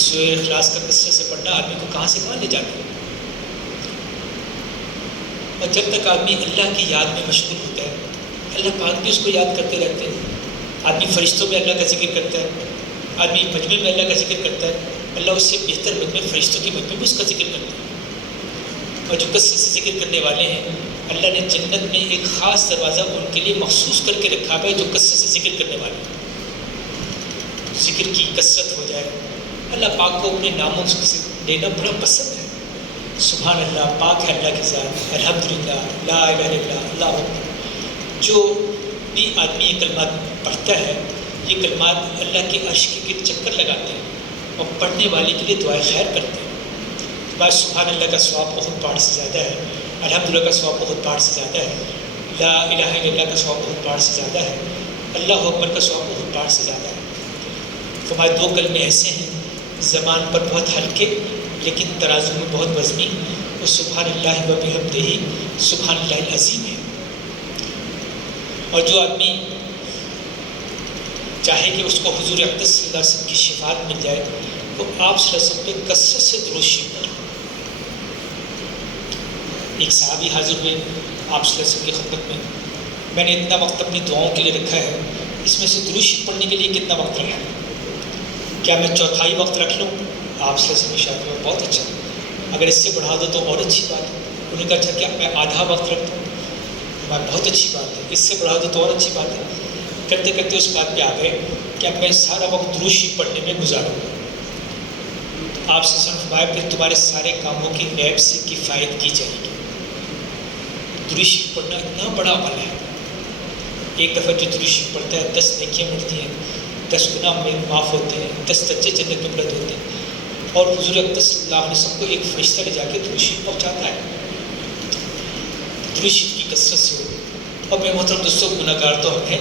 سورہ اخلاص کا کثرت سے پڑھنا آدمی کو کہاں سے کہاں لے جاتا ہے. اور جب تک آدمی اللہ کی یاد میں مشغول ہوتا ہے اللہ پاک بھی اس کو یاد کرتے رہتے ہیں. آدمی فرشتوں میں اللہ کا ذکر کرتا ہے, آدمی مجمع میں اللہ کا ذکر کرتا ہے, اللہ اس سے بہتر مجمع فرشتوں کے مجمع میں اس کا ذکر کرتا ہے. اور جو کثرت سے ذکر کرنے والے ہیں اللہ نے جنت میں ایک خاص دروازہ ان کے لیے مخصوص کر کے رکھا ہے جو کثرت سے ذکر کرنے والے ہیں. ذکر کی کثرت ہو جائے. اللہ پاک کو اپنے ناموں سے لینا بڑا پسند ہے. سبحان اللہ, پاک ہے اللہ کی ذات, الحمدللہ, لا الہ الا اللہ, اللہ اکبر. جو بھی آدمی یہ کلمات پڑھتا ہے یہ کلمات اللہ کے عرش کے گرد چکر لگاتے ہیں اور پڑھنے والے کے لیے دعائیں خیر کرتے ہیں. بس سبحان اللہ کا ثواب بہت پہاڑ سے زیادہ ہے, الحمدللہ کا ثواب بہت پہاڑ سے زیادہ ہے, لا الہ الا اللہ کا ثواب بہت پہاڑ سے زیادہ ہے, اللہ اکبر کا ثواب بہت پہاڑ سے زیادہ ہے. ہمارے دو کلمے ایسے ہیں زبان پر بہت ہلکے لیکن ترازو میں بہت وزنی, وہ سبحان اللہ و بحمدہ سبحان اللہ العظیم ہے. اور جو آدمی چاہے کہ اس کو حضور اقدس صلی اللہ علیہ وسلم کی شفاعت مل جائے وہ آپ صلی اللہ علیہ وسلم پہ کثرت سے درود شریف پڑھے. ایک صحابی حاضر ہوئے آپ صلی اللہ علیہ وسلم کی خدمت میں, میں نے اتنا وقت اپنی دعاؤں کے لیے رکھا ہے, اس میں سے درود شریف پڑھنے کے لیے کتنا وقت رکھا ہے, کیا میں چوتھائی وقت رکھ لوں؟ آپ صلی اللہ علیہ وسلم کی شفاعت میں بہت اچھا, اگر اس سے بڑھا دو تو اور اچھی بات ہے. انہوں نے کہا اچھا کیا میں آدھا وقت رکھ دوں؟ بہت اچھی بات ہے, اس سے بڑھا دو تو اور اچھی بات ہے. کرتے کرتے اس بات پہ آ گئے کہ اب میں سارا وقت درود شریف پڑھنے میں گزاروں گا. آپ سے فرمایا پھر تمہارے سارے کاموں کی غیب سے کفایت کی جائے گی. درود شریف پڑھنا اتنا بڑا عمل ہے. ایک دفعہ جو درود شریف پڑھتا ہے 10 نیکیاں ملتی ہیں, 10 گناہ میں معاف ہوتے ہیں, 10 درجے جنت میں بلند ہوتے ہیں. اور حضور اقدس صلی اللہ علیہ وسلم کو ایک فرشتہ لے جا کے درود شریف پہنچاتا ہے. درود شریف کی کثرت سے ہو. اور میں محترم دوستوں گناہ گار تو ہم ہیں,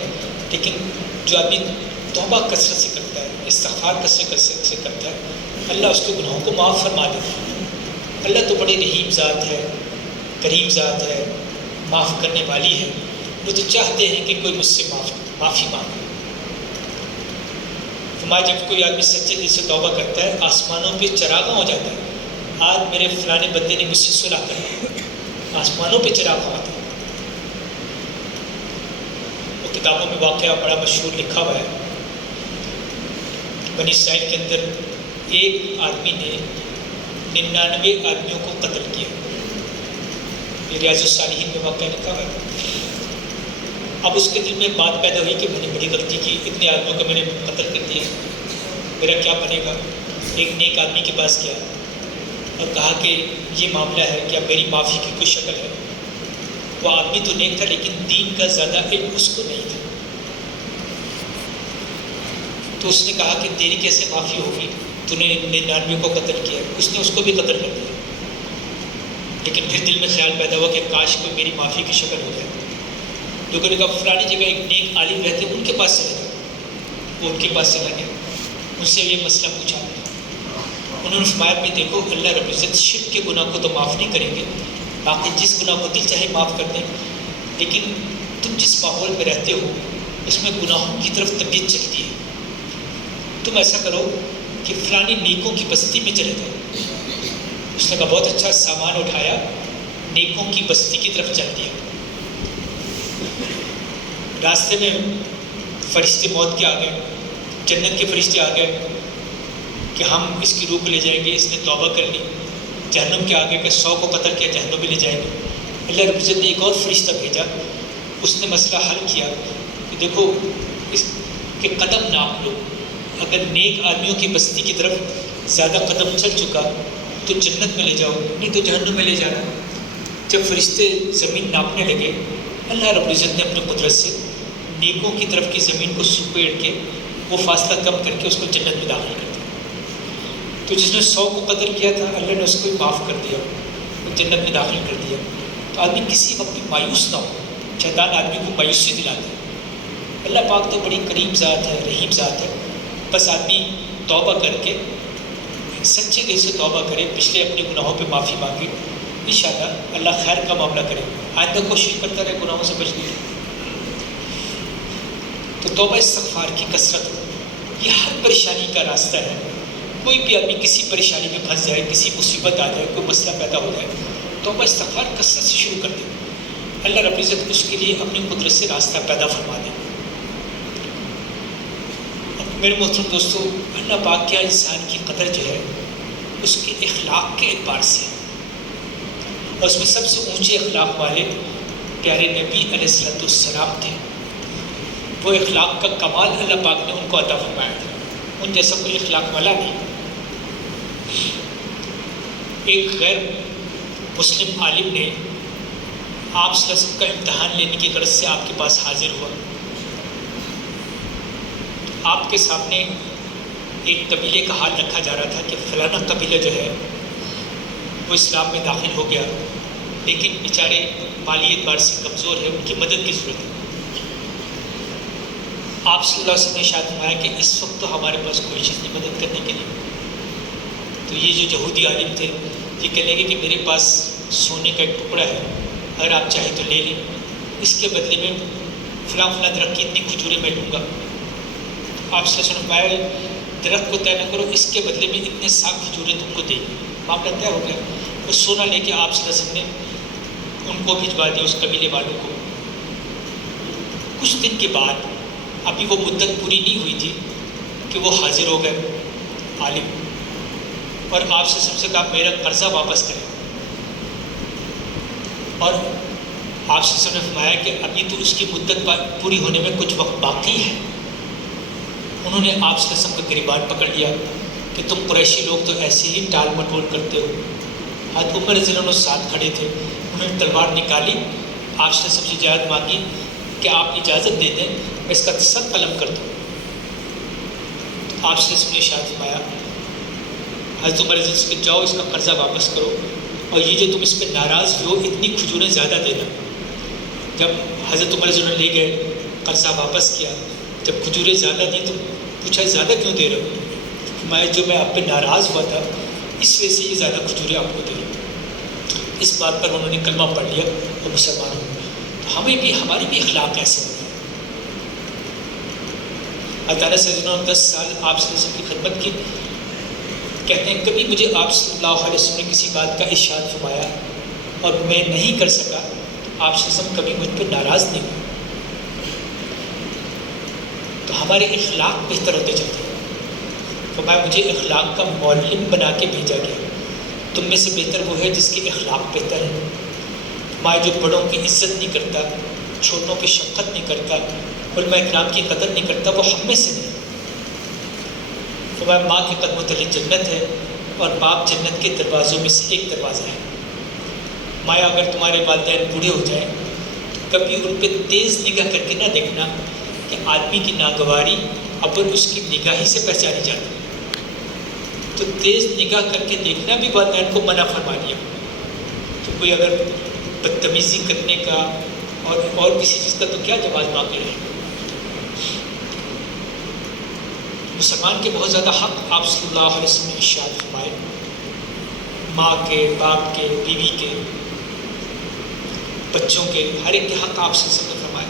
لیکن جو آدمی توبہ کثرت سے کرتا ہے, استغفار کثرت سے کرتا ہے, اللہ اس کے گناہوں کو معاف فرما دیتا ہے. اللہ تو بڑے رحیم ذات ہے, کریم ذات ہے, معاف کرنے والی ہے. وہ تو چاہتے ہیں کہ کوئی مجھ سے معافی مانگے. ہمارا جب کوئی آدمی سچے دل سے توبہ کرتا ہے آسمانوں پہ چراغاں ہو جاتا ہے. آج میرے فلانے بندے نے مجھ سے صلح کر, آسمانوں پہ چراغاں ہوتا ہے. وہ کتابوں میں واقعہ بڑا مشہور لکھا ہوا ہے. بنی اسرائیل کے اندر ایک آدمی نے 99 آدمیوں کو قتل کیا. یہ ریاض الصالحین میں واقعہ لکھا ہوا ہے. اب اس کے دل میں بات پیدا ہوئی کہ میں نے بڑی غلطی کی, اتنے آدمیوں کو میں نے قتل کر دیا, میرا کیا بنے گا. ایک نیک آدمی کے پاس گیا اور کہا کہ یہ معاملہ ہے, کیا میری معافی کی کوئی شکل ہے. وہ آدمی تو نیک تھا لیکن دین کا زیادہ علم اس کو نہیں تھا. تو اس نے کہا کہ تیری کیسے معافی ہوگی, تو نے 99 کو قتل کیا. اس نے اس کو بھی قتل کر دیا. لیکن پھر دل میں خیال پیدا ہوا کہ کاش کوئی میری معافی کی شکل ہو جائے. لوگوں نے کہا فلانی جگہ ایک نیک عالم رہتے ان کے پاس چلے گئے. وہ ان کے پاس چلا گیا, ان سے یہ مسئلہ پوچھا. انہوں نے فرمایا کہ دیکھو اللہ رب العزت شرک کے گناہ کو تو معاف نہیں کریں گے, باقی جس گناہ کو دل چاہے معاف کر دیں, لیکن تم جس ماحول میں رہتے ہو اس میں گناہوں کی طرف طبیعت چلتی ہے. تم ایسا کرو کہ فلانی نیکوں کی بستی میں چلے جاؤ. اس نے کہا بہت اچھا. سامان اٹھایا, نیکوں کی بستی کی طرف چل دیا. راستے میں فرشتے موت کے آ گئے, جنت کے فرشتے آ گئے کہ ہم اس کی روح کو لے جائیں گے, اس نے توبہ کر لی. جہنم کے آگے کہ 100 کو قتل کیا, جہنم بھی لے جائیں گے. اللہ رب العزت نے ایک اور فرشتہ بھیجا, اس نے مسئلہ حل کیا کہ دیکھو اس کے قدم ناپ لو, اگر نیک آدمیوں کی بستی کی طرف زیادہ قدم چل چکا تو جنت میں لے جاؤ, نہیں تو جہنم میں لے جانا. جب فرشتے زمین ناپنے لگے اللہ رب العزت نے اپنی قدرت سے نیکوں کی طرف کی زمین کو سپیڑ کے وہ فاصلہ کم کر کے اس کو جنت میں داخل کر دیا. تو جس نے 100 کو قتل کیا تھا اللہ نے اس کو معاف کر دیا, جنت میں داخل کر دیا. تو آدمی کسی وقت بھی مایوس نہ ہو. شیطان آدمی کو مایوسی دلاتا ہے. اللہ پاک تو بڑی کریم ذات ہے, رحیم ذات ہے. بس آدمی توبہ کر کے سچے دل سے توبہ کرے, پچھلے اپنے گناہوں پہ معافی مانگے, انشاءاللہ اللہ خیر کا معاملہ کرے. آئندہ کوشش کرتا رہے گناہوں سے بچنے کی. تو توبہ استغفار کی کثرت یہ ہر پریشانی کا راستہ ہے. کوئی بھی آدمی کسی پریشانی میں پھنس جائے، کسی مصیبت آ جائے، کوئی مسئلہ پیدا ہو جائے، تو ہم استغفار کثرت سے شروع کر دیں، اللہ رب العزت اس کے لیے اپنی قدرت سے راستہ پیدا فرما دیں۔ میرے محترم دوستو، اللہ پاک کیا انسان کی قدر جو ہے اس کے اخلاق کے اعتبار سے، اور اس میں سب سے اونچے اخلاق والے پیارے نبی علیہ السلام تھے۔ وہ اخلاق کا کمال اللہ پاک نے ان کو عطا فرمایا تھا، ان جیسا کوئی اخلاق والا نہیں۔ ایک غیر مسلم عالم نے آپ صلی اللہ علیہ وسلم کا امتحان لینے کی غرض سے آپ کے پاس حاضر ہوا۔ آپ کے سامنے ایک قبیلے کا حال رکھا جا رہا تھا کہ فلانا قبیلہ جو ہے وہ اسلام میں داخل ہو گیا، لیکن بیچارے مالی اعتبار سے کمزور ہے، ان کی مدد کی ضرورت ہے۔ آپ صلی اللہ علیہ وسلم نے ارشاد فرمایا کہ اس وقت تو ہمارے پاس کوئی چیز نہیں مدد کرنے کے لیے۔ تو یہ جو یہودی عالم تھے یہ کہنے لگے کہ میرے پاس سونے کا ایک ٹکڑا ہے، اگر آپ چاہیں تو لے لیں، اس کے بدلے میں فلاں فلاں درخت کی اتنی کھجوریں میں لوں گا۔ آپ صلی اللہ علیہ وسلم نے فرمایا درخت کو طے نہ کرو، اس کے بدلے میں اتنے ساکھ کھجوریں تم کو دے گی۔ معاملہ طے ہو گیا۔ وہ سونا لے کے آپ صلی اللہ علیہ وسلم نے ان کو بھجوا دیا، اس قبیلے والوں کو۔ کچھ دن کے بعد، ابھی وہ مدت پوری نہیں ہوئی تھی کہ وہ حاضر ہو گئے عالم، اور آپ صلی اللہ علیہ وسلم سے کہا میرا قرضہ واپس کریں، اور آپ صلی اللہ علیہ وسلم نے فرمایا کہ ابھی تو اس کی مدت پوری ہونے میں کچھ وقت باقی ہے۔ انہوں نے آپ صلی اللہ علیہ وسلم کا گریبان پکڑ لیا کہ تم قریشی لوگ تو ایسے ہی ٹال مٹول کرتے ہو۔ حضرت عمر رضی اللہ عنہ ساتھ کھڑے تھے، انہوں نے تلوار نکالی، آپ صلی اللہ علیہ وسلم سے اجازت مانگی کہ آپ اجازت دے دیں میں اس کا سب قلم کر دوں۔ آپ صلی اللہ علیہ وسلم نے ارشاد فرمایا حضرت عمر رضی اللہ عنہ کہ جاؤ اس کا قرضہ واپس کرو، اور یہ جو تم اس پہ ناراض ہوئے ہو اتنی کھجوریں زیادہ دینا۔ جب حضرت عمر رضی اللہ عنہ لے گئے، قرضہ واپس کیا، جب کھجوریں زیادہ دی تو پوچھا زیادہ کیوں دے رہے ہو؟ میں جو میں آپ پہ ناراض ہوا تھا اس وجہ سے یہ زیادہ کھجوریں آپ کو دے رہا ہوں۔ اس بات پر انہوں نے کلمہ پڑھ لیا اور مسلمان ہو گئے۔ تو ہمیں بھی، ہماری بھی اخلاق ایسے ہوتے ہیں۔ اللہ تعالیٰ سے 10 سال آپ صلی اللہ علیہ وسلم کی خدمت کی، کہتے ہیں کبھی مجھے آپ صلی اللہ علیہ وسلم نے کسی بات کا ارشاد فرمایا اور میں نہیں کر سکا، آپ صلی اللہ علیہ وسلم کبھی مجھ پہ ناراض نہیں ہوئے۔ تو ہمارے اخلاق بہتر ہوتے چلتے ہیں۔ فرمایا مجھے اخلاق کا معلم بنا کے بھیجا گیا، تم میں سے بہتر وہ ہے جس کے اخلاق بہتر ہیں۔ فرمایا جو بڑوں کی عزت نہیں کرتا، چھوٹوں پہ شفقت نہیں کرتا، علماء اکرام کی قدر نہیں کرتا، وہ ہم میں سے نہیں۔ فرمایا ماں کے قدموں تلے جنت ہے، اور باپ جنت کے دروازوں میں سے ایک دروازہ ہے۔ مایا اگر تمہارے والدین بوڑھے ہو جائیں تو کبھی ان پہ تیز نگاہ کر کے نہ دیکھنا کہ آدمی کی ناگواری اول اس کی نگاہی سے پہچانی جاتی ہے۔ تو تیز نگاہ کر کے دیکھنا بھی والدین کو منع فرما دیا۔ تو کوئی اگر بدتمیزی کرنے کا اور کسی چیز کا تو کیا جواز باقی رہے گا۔ مسلمان کے بہت زیادہ حق آپ صلی اللہ علیہ وسلم نے ارشاد فرمائے، ماں کے، باپ کے، بیوی کے، بچوں کے، ہر ایک کے حق آپ صلی اللہ علیہ وسلم نے فرمائے،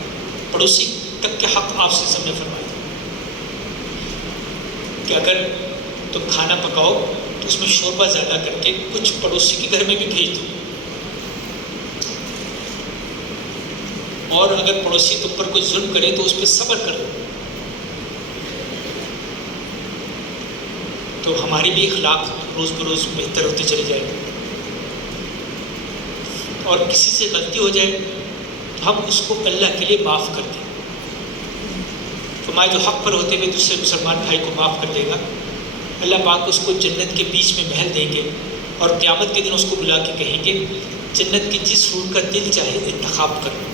پڑوسی تک کے حق آپ صلی اللہ علیہ وسلم نے فرمائے کہ اگر تم کھانا پکاؤ تو اس میں شوربہ زیادہ کر کے کچھ پڑوسی کے گھر میں بھی بھیج دو، اور اگر پڑوسی تم پر کوئی ظلم کرے تو اس پہ صبر کر لو۔ تو ہماری بھی اخلاق روز بروز بہتر ہوتے چلے جائیں، اور کسی سے غلطی ہو جائے تو ہم اس کو اللہ کے لیے معاف کر دیں۔ فرمایا جو حق پر ہوتے ہوئے دوسرے مسلمان بھائی کو معاف کر دے گا، اللہ پاک اس کو جنت کے بیچ میں محل دیں گے، اور قیامت کے دن اس کو بلا کے کہیں گے جنت کی جس حور کا دل چاہے انتخاب کر لو۔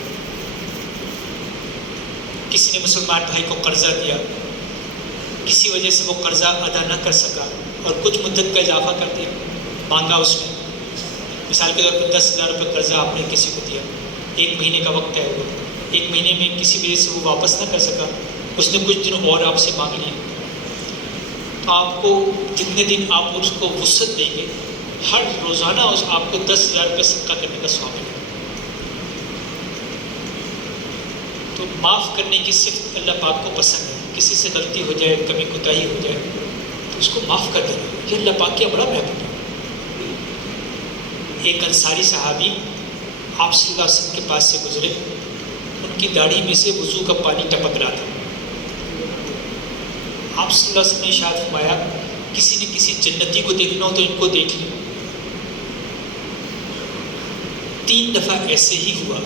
کسی نے مسلمان بھائی کو قرضہ دیا، کسی وجہ سے وہ قرضہ ادا نہ کر سکا اور کچھ مدت کا اضافہ کر دیا، مانگا اس نے، مثال کے طور پر 10,000 روپے قرضہ آپ نے کسی کو دیا، 1 مہینے کا وقت طے ہوا، 1 مہینے میں کسی وجہ سے وہ واپس نہ کر سکا، اس نے کچھ دن اور آپ سے مانگ لیے، تو آپ کو جتنے دن آپ اس کو وسعت دیں گے، ہر روزانہ اس آپ کو 10,000 روپے صدقہ کرنے کا ثواب ملے گا۔ تو معاف کرنے کی صفت اللہ پاک کو پسند ہے۔ کسی سے غلطی ہو جائے، کمی کوتاہی ہو جائے تو اس کو معاف کر دینا، یہ اللہ پاک کیا بڑا محبوب ہے۔ ایک انصاری صحابی آپ صلی اللہ علیہ وسلم کے پاس سے گزرے، ان کی داڑھی میں سے وضو کا پانی ٹپک رہا تھا۔ آپ صلی اللہ علیہ وسلم نے ارشاد فرمایا کسی نے کسی جنتی کو دیکھنا ہو تو ان کو دیکھ لیں۔ 3 دفعہ ایسے ہی ہوا۔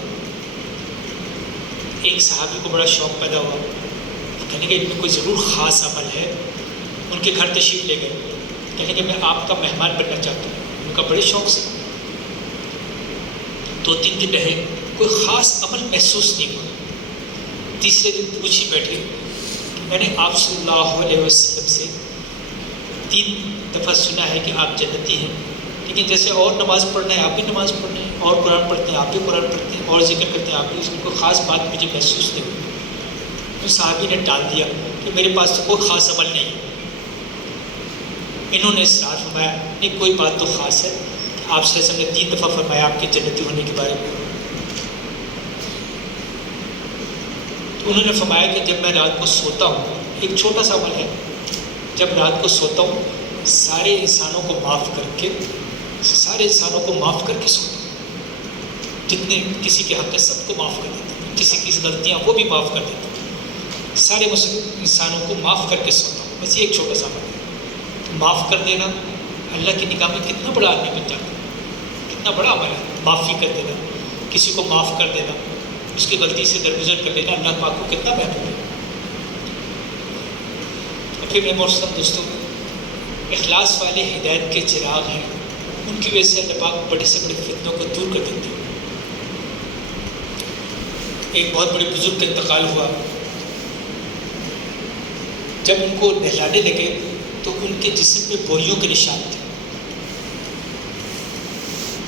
ایک صحابی کو بڑا شوق پیدا ہوا، کہنے کہ ان میں کوئی ضرور خاص عمل ہے۔ ان کے گھر تشریف لے گئے، کہنے کہ میں آپ کا مہمان بننا چاہتا ہوں۔ ان کا بڑے شوق سے 2-3 دن رہے، کوئی خاص عمل محسوس نہیں ہوا۔ تیسرے دن پوچھ ہی بیٹھے، میں نے آپ صلی اللہ علیہ وسلم سے 3 دفعہ سنا ہے کہ آپ جنتی ہیں، لیکن جیسے اور نماز پڑھنا ہے آپ بھی نماز پڑھنا ہے، اور قرآن پڑھتے ہیں آپ بھی قرآن پڑھتے ہیں، اور ذکر کرتے ہیں آپ بھی، اس میں کوئی خاص بات مجھے محسوس نہیں ہوئی۔ تو صحابی نے ٹال دیا کہ میرے پاس تو کوئی خاص عمل نہیں۔ انہوں نے اصرار فرمایا نہیں، کوئی بات تو خاص ہے۔ آپ صلی اللہ علیہ وسلم نے 3 دفعہ فرمایا آپ کے جنتی ہونے کے بارے میں۔ تو انہوں نے فرمایا کہ جب میں رات کو سوتا ہوں، ایک چھوٹا سا عمل ہے، جب رات کو سوتا ہوں سارے انسانوں کو معاف کر کے سوتا ہوں، جتنے کسی کے حق ہے سب کو معاف کر دیتا ہوں، کسی کی غلطیاں وہ بھی معاف کر دیتا ہوں، سارے انسانوں کو معاف کر کے سوتا ہوں۔ بس یہ ایک چھوٹا سا عمل ہے۔ معاف کر دینا اللہ کی نگاہ میں کتنا بڑا آدمی بن جاتا ہے، کتنا بڑا عمل ہے معافی کر دینا، کسی کو معاف کر دینا، اس کی غلطی سے درگزر کر لینا اللہ پاک کو کتنا محبوب ہے۔ اور پھر میرے محترم دوستوں، اخلاص والے ہدایت کے چراغ ہیں، ان کی وجہ سے اللہ پاک بڑے سے بڑے فتنوں کو دور کر دیتے ہیں۔ ایک بہت بڑے بزرگ کا انتقال ہوا، جب ان کو نہلانے لگے تو ان کے جسم پہ بوریوں کے نشان تھے۔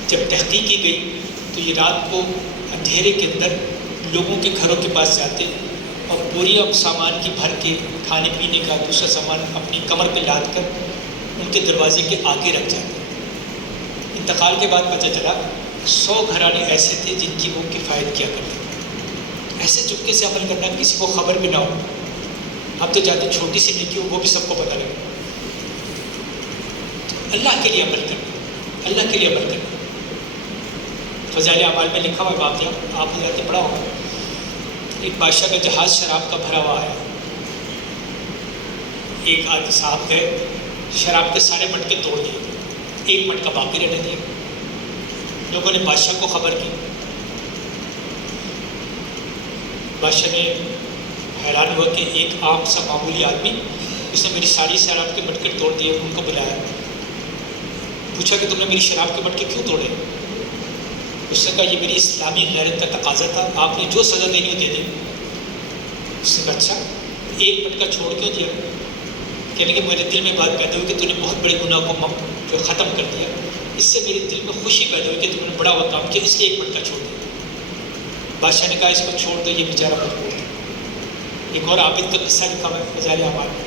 جب تحقیق کی گئی تو یہ رات کو اندھیرے کے اندر لوگوں کے گھروں کے پاس جاتے اور بوریاں سامان کی بھر کے، کھانے پینے کا دوسرا سامان اپنی کمر پہ لاد کر ان کے دروازے کے آگے رکھ جاتے۔ انتقال کے بعد پتہ چلا 100 گھرانے ایسے تھے جن کی وہ کفایت کیا کرتے تھے۔ ایسے چپکے سے عمل کرنا، کسی کو خبر بھی نہ ہو۔ اب تو جاتے چھوٹی سی نیکی ہو وہ بھی سب کو پتہ لگے۔ اللہ کے لیے عمل کرنا، اللہ کے لیے عمل کرنا۔ فضائل اعمال میں لکھا ہوا ہے، آپ نے جاتے پڑھا ہوگا، ایک بادشاہ کا جہاز شراب کا بھرا ہوا ہے، ایک آدمی صاحب گئے، شراب کے سارے مٹکے توڑ دیے، ایک مٹکا باقی رہنے دیا۔ لوگوں نے بادشاہ کو خبر کی، بادشاہ نے حیران ہوا کہ ایک عام سا معمولی آدمی، اس نے میری ساری شراب کے مٹکے توڑ دیے۔ ان کو بلایا، پوچھا کہ تم نے میری شراب کے مٹکے کیوں توڑے؟ اس نے کہا یہ میری اسلامی غیرت کا تقاضا تھا، آپ نے جو سزا دینی ہو دے دیں۔ اس نے کہا اچھا، ایک مٹکا چھوڑ کیوں دیا؟ کہنے کہ میرے دل میں بات پیدا ہوئی کہ تو نے بہت بڑے گناہ کو ختم کر دیا، اس سے میرے دل میں خوشی پیدا ہوئی کہ تم نے بڑا ہوا کام کیا، اس لیے ایک مٹکا چھوڑ دیا۔ بادشاہ نے کہا اس کو چھوڑ دو، یہ بیچارہ مجبور ہے۔ ایک اور عابد کا قصہ لکھا ہوا ہے فضائل اعمال میں،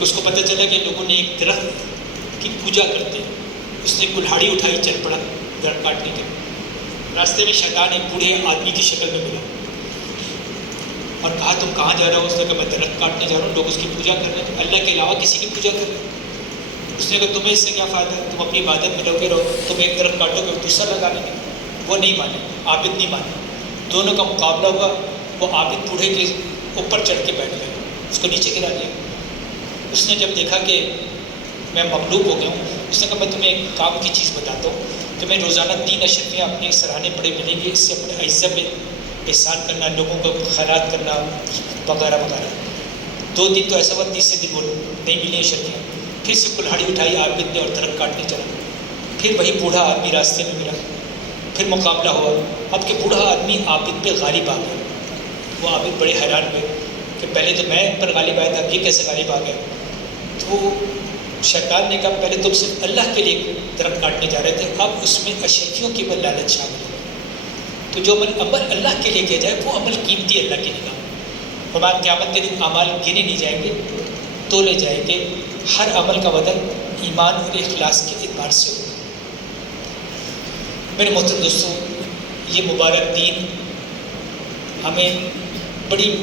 اس کو پتہ چلا کہ لوگوں نے ایک درخت کی پوجا کرتے، اس نے کلہاڑی اٹھائی، چل پڑا درخت کاٹنے کے۔ راستے میں شیطان ایک بوڑھے آدمی کی شکل میں ملا اور کہا تم کہاں جا رہا ہو؟ اس نے کہا میں درخت کاٹنے جا رہا ہوں، لوگ اس کی پوجا کر رہے ہیں، اللہ کے علاوہ کسی کی پوجا کر رہے ہیں۔ اس نے کہا تمہیں اس سے کیا فائدہ ہے، تم اپنی عبادت میں لگے رہو، تم ایک درخت کاٹو گے دوسرا لگا لیں گے۔ وہ نہیں مانے، عابد نہیں مانے، دونوں کا مقابلہ ہوا۔ وہ عابد بوڑھے کے اوپر چڑھ کے بیٹھ گیا، اس کو نیچے گرا دیا۔ اس نے جب دیکھا کہ میں مغلوب ہو گیا ہوں، اس نے کہا میں تمہیں ایک کام کی چیز بتاتا ہوں، تمہیں روزانہ 3 اشرفیاں اپنے سراہنے پڑے ملیں گے، اس سے اپنے عزت میں احسان کرنا، لوگوں کو خیرات کرنا وغیرہ وغیرہ۔ 2 دن تو ایسا ہوا، تیسرے دن وہ نہیں ملی اشرفیاں۔ پھر سے کلہاڑی اٹھائی عابد نے اور درخت کاٹنے چلا، پھر وہی بوڑھا آدمی راستے میں ملا، پھر مقابلہ ہوا۔ اب کہ بوڑھا آدمی عابد پہ غالب آ گیا۔ وہ عابد بڑے حیران ہوئے کہ پہلے تو میں ان پر غالب آیا تھا، اب یہ کیسے غالب آ گیا؟ تو شیطان نے کہا پہلے تم صرف اللہ کے لیے درخت کاٹنے جا رہے تھے، اب اس میں اشرفیوں کی وہ لالچ شامل ہے۔ تو جو عمل اللہ کے لیے کیا جائے وہ عمل قیمتی اللہ کی نگاہ میں۔ فرمان قیامت کے دن اعمال گنے نہیں جائیں گے، تولے جائیں گے، ہر عمل کا بدل ایمان اور اخلاص کے اعتبار سے ہوگا۔ میرے محترم دوستوں، یہ مبارک دین ہمیں بڑی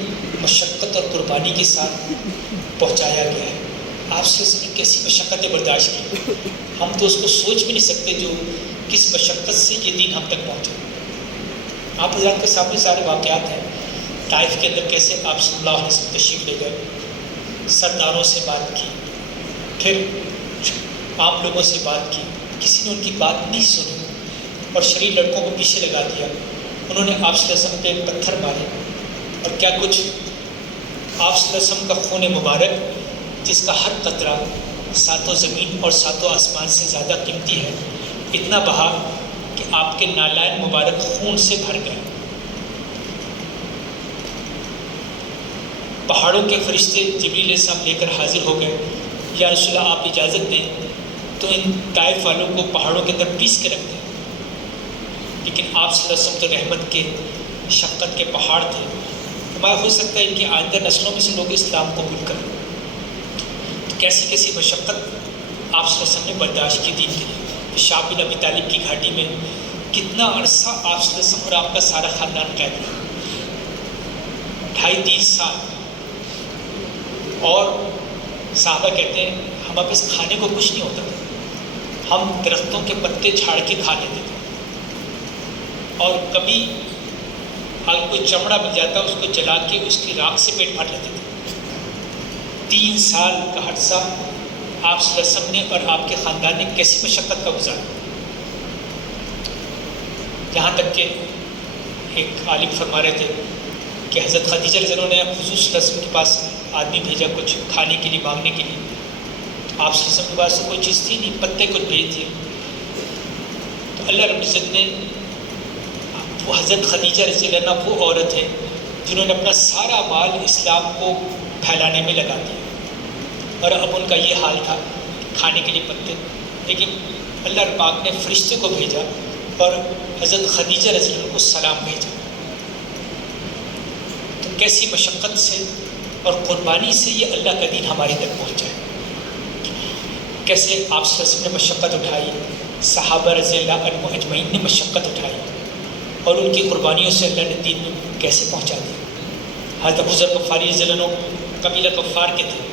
مشقت اور قربانی کے ساتھ پہنچایا گیا ہے۔ آپ سے اس نے کیسی مشقتیں برداشت کی، ہم تو اس کو سوچ بھی نہیں سکتے جو کس مشقت سے یہ دین ہم تک پہنچے۔ آپ حضرات کے سامنے سارے واقعات ہیں، طائف کے اندر کیسے آپ صلی اللہ علیہ وسلم تشریف لے گئے، سرداروں سے بات کی، پھر عام لوگوں سے بات کی، کسی نے ان کی بات نہیں سنی اور شریر لڑکوں کو پیچھے لگا دیا، انہوں نے آپ صلی اللہ علیہ وسلم پہ پتھر مارے، اور کیا کچھ آپ صلی اللہ علیہ وسلم کا خون مبارک جس کا ہر قطرہ ساتوں زمین اور ساتوں آسمان سے زیادہ قیمتی ہے، اتنا بہا کہ آپ کے نالائن مبارک خون سے بھر گئے۔ پہاڑوں کے فرشتے جبریل علیہ السلام لے کر حاضر ہو گئے، یا رسول اللہ آپ اجازت دیں تو ان طائف والوں کو پہاڑوں کے اندر پیس کے رکھ دیں، لیکن آپ صلی اللہ علیہ وسلم تو رحمت کے شفقت کے پہاڑ تھے، ہمارا ہو سکتا ہے ان کی آئندہ نسلوں میں سے لوگ اسلام قبول کریں۔ تو کیسی کیسی مشقت آپ صلی اللہ علیہ وسلم نے برداشت کی دین کے لیے۔ شاہ بن ابی طالب کی گھاٹی میں کتنا عرصہ آپ صلی اللہ علیہ وسلم اور آپ کا سارا خاندان قید رہا، 2.5-3 سال، اور صحابہ کہتے ہیں ہمارے پاس کھانے کو کچھ نہیں ہوتا تھا، ہم درختوں کے پتے جھاڑ کے کھا لیتے تھے، اور کبھی اگر کوئی چمڑا مل جاتا اس کو جلا کے اس کی راکھ سے پیٹ بھر لیتے تھے۔ 3 سال کا عرصہ آپ صلی اللہ علیہ وسلم نے اور آپ کے خاندان نے کیسی مشقت کا گزارا، یہاں تک کہ ایک عالم فرما رہے تھے کہ حضرت خدیجہ رضی اللہ عنہا نے حضور صلی اللہ علیہ وسلم کے پاس آدمی بھیجا کچھ کھانے کے لیے مانگنے کے لیے، آپ صلی اللہ علیہ وسلم کے پاس کوئی چیز تھی نہیں، پتے کچھ بھیج دیے، تو اللہ رب العزت نے وہ حضرت خدیجہ رضی اللہ عنہا وہ عورت ہے جنہوں نے اپنا سارا مال اسلام کو پھیلانے میں لگا دیا، اور اب ان کا یہ حال تھا کھانے کے لیے پتے، لیکن اللہ پاک نے فرشتے کو بھیجا اور حضرت خدیجہ رضی اللہ عنہ کو سلام بھیجا۔ تو کیسی مشقت سے اور قربانی سے یہ اللہ کا دین ہمارے تک پہنچا ہے، کیسے آپ صلی اللہ علیہ وسلم نے مشقت اٹھائی، صحابہ رضی اللہ عنہم اجمعین نے مشقت اٹھائی، اور ان کی قربانیوں سے اللہ نے دین میں کیسے پہنچا دیا۔ حضرت ابو ذر غفاری رضی اللہ عنہ قبیلہ غفار کے تھے،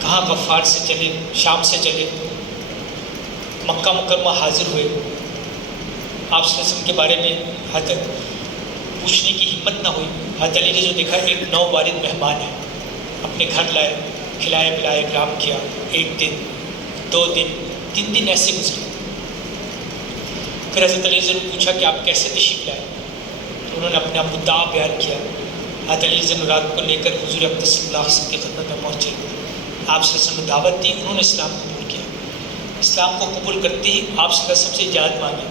کہاں غفار سے چلے، شام سے چلے، مکہ مکرمہ حاضر ہوئے، آپ صلی اللہ علیہ وسلم کے بارے میں حضرت پوچھنے کی ہمت نہ ہوئی، حضرت علی نے جو دیکھا ایک نو وارد مہمان ہے، اپنے گھر لائے، کھلائے پلائے، اکرام کیا، 1 دن 2 دن 3 دن ایسے گزرے۔ پھر حضرت علی نے پوچھا کہ آپ کیسے تشریف لائے، تو انہوں نے اپنے آپ کو دعا بیان کیا۔ حضرت علی نے رات کو لے کر حضور اقدس صلی اللہ علیہ وسلم کی خدمت میں پہنچے، آپ صلی اللہ علیہ وسلم نے دعوت دی، انہوں نے اسلام قبول کیا۔ اسلام کو قبول کرتے ہی آپ صلی اللہ علیہ وسلم سے اجازت مانگی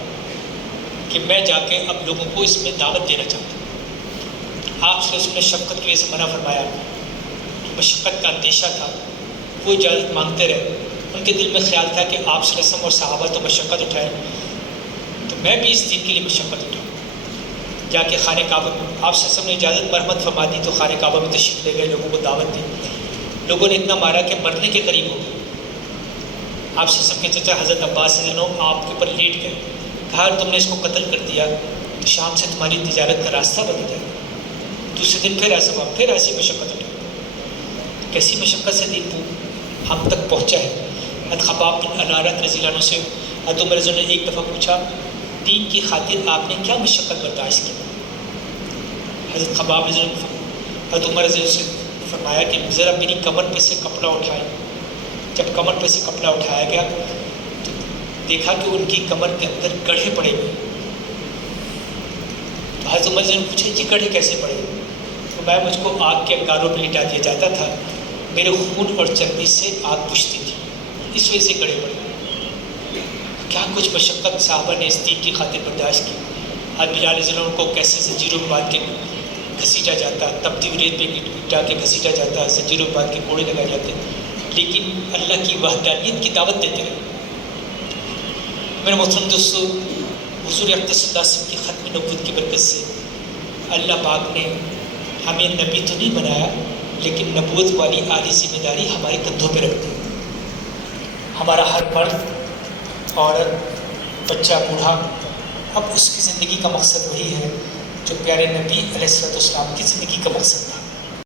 کہ میں جا کے اب لوگوں کو اس میں دعوت دینا چاہتا ہوں۔ آپ صلی اللہ علیہ وسلم نے شفقت کی وجہ سے منع فرمایا، مشقت کا اندیشہ تھا، وہ اجازت مانگتے رہے، ان کے دل میں خیال تھا کہ آپ صلی اللہ علیہ وسلم اور صحابہ تو مشقت اٹھائے، تو میں بھی اس دین کے لیے مشقت اٹھاؤں۔ جا کے خانہ کعبہ میں آپ صلی اللہ علیہ وسلم نے اجازت مرحمت فرما دی، تو خانہ کعبہ میں تشریف لے گئے، لوگوں کو دعوت دی، لوگوں نے اتنا مارا کہ مرنے کے قریب ہو گئے۔ آپ صلی اللہ علیہ وسلم کے چچا حضرت عباس رضی اللہ عنہ آپ کے اوپر لیٹ گئے، کہا تم نے اس کو قتل کر دیا تو شام سے تمہاری تجارت کا راستہ بدل جائے۔ دوسرے دن پھر ایسا ہوا، پھر ایسی مشقت اٹھائی، کیسی مشقت سے دین ہم تک پہنچا ہے۔ حضرت خباب بن الارت رضی اللہ عنہ سے حضرت عمر رضی اللہ عنہ نے ایک دفعہ پوچھا دین کی خاطر آپ نے کیا مشقت برداشت کی؟ حضرت خباب رضی اللہ عنہ حضرت عمر رضی اللہ عنہ سے فرمایا کہ ذرا میری کمر پہ سے کپڑا اٹھائے۔ جب کمر پہ سے کپڑا اٹھایا گیا تو دیکھا کہ ان کی کمر کے اندر گڑھے پڑے ہوئے۔ حضرت عمر رضی اللہ عنہ نے پوچھا یہ گڑھے کیسے پڑے؟ تو میں مجھ کو آگ کے انگاروں پہ لٹا دیا جاتا تھا، میرے خون اور چربی سے آگ بجھتی تھی، اس وجہ سے گڑھے پڑے۔ کیا کچھ مشقت صحابہ نے اس دین کی خاطر برداشت کی۔ حضرت بلال رضی اللہ عنہ کو کیسے زنجیروں میں باندھ کے گھسیٹا جاتا، تپتی ہوئی ریت پہ جا کے گھسیٹا جاتا، زنجیروں میں باندھ کے کوڑے لگائے جاتے، لیکن اللہ کی وحدانیت کی دعوت دیتے رہے۔ میرے محترم دوستو، حضور اقدس صلی اللہ علیہ وسلم کی ختم نبوت کی برکت سے اللہ پاک نے ہمیں نبی تو نہیں بنایا، لیکن نبوت والی آدھی ذمہ داری ہمارے کندھوں پہ رکھ دی۔ ہمارا ہر مرد، عورت، بچہ، بوڑھا، اب اس کی زندگی کا مقصد وہی ہے جو پیارے نبی علیہ الصلوۃ والسلام کی زندگی کا مقصد تھا۔